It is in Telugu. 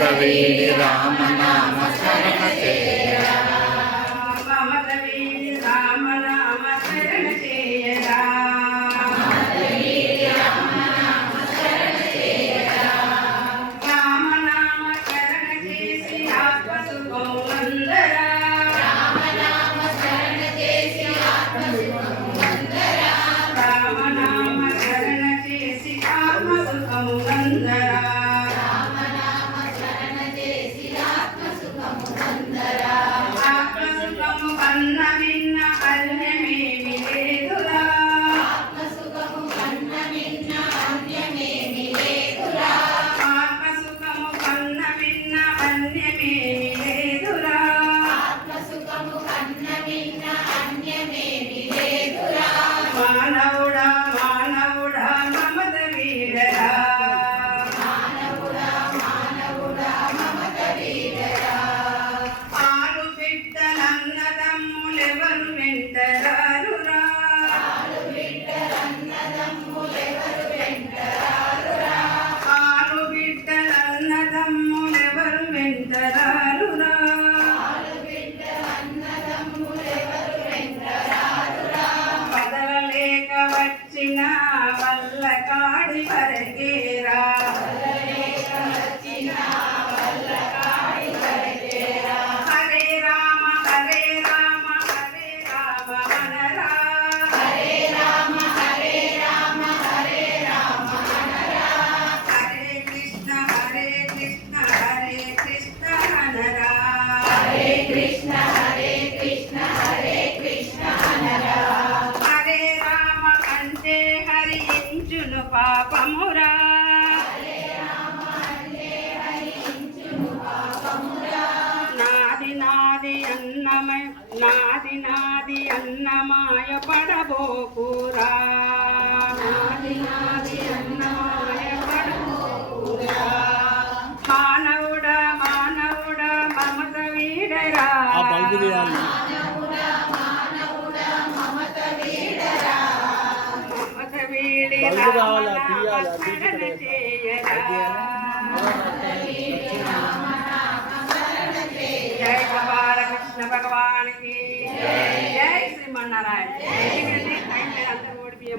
మమత వీడి రామనామ శరణ చేయరా మమత వీడి రామనామ శరణ చేయరా రామనామ శరణ చేసి ఆత్మసుఖం అందరా రామనామ శరణ చేసి ఆత్మసుఖం అందరా ఆత్మసుఖము కన్న విన్న అన్యమేమి లేదురా ఆత్మసుఖము కన్న విన్న అన్యమేమి లేదురా ఆత్మసుఖము కన్న విన్న అన్యమేమి లేదురా ఆత్మసుఖము కన్న విన్న అన్యమేమి లేదురా మానవుడా మానవుడా మమత వీడరా మానవుడా మానవుడా మమత వీడరా ఆరు బిడ్డలన్నదమ్ములెవరు వెంటరారురా ఆరు బిడ్డలన్నదమ్ములెవరు వెంటరారురా ఆరు బిడ్డలన్నదమ్ములెవరు వెంటరారురా ఆరు బిడ్డలన్నదమ్ములెవరు వెంటరారురా పదవలేక వచ్చిన వల్ల కాడి వరకేరా పదవలేక వచ్చిన వల్ల కాడి వరకేరా హరే రామ హరే రామ హరే రామ మనరా హరే రామ హరే రామ హరే రామ మనరా హరే కృష్ణ హరే కృష్ణ హరే కృష్ణ హనరా హరే కృష్ణ హరే కృష్ణ హరే కృష్ణ హనరా హరే రామ అంటే హరించును పాపమురా హరే రామ అంటే హరించును పాపమురా నాది నాది అన్నమయ నాది నాది అన్నమాయ పడబోకురా నాది నాది అన్నమాయ పడబోకురా మానవుడా మానవుడా మమత వీడరా ఆ బల్బు తీయాలి మానవుడా మానవుడా మమత వీడరా మమత వీడి బల్బు కావాలా రామనామ తీయాలా శరణ చేయరా జయ బాలకృష్ణ భగవాన్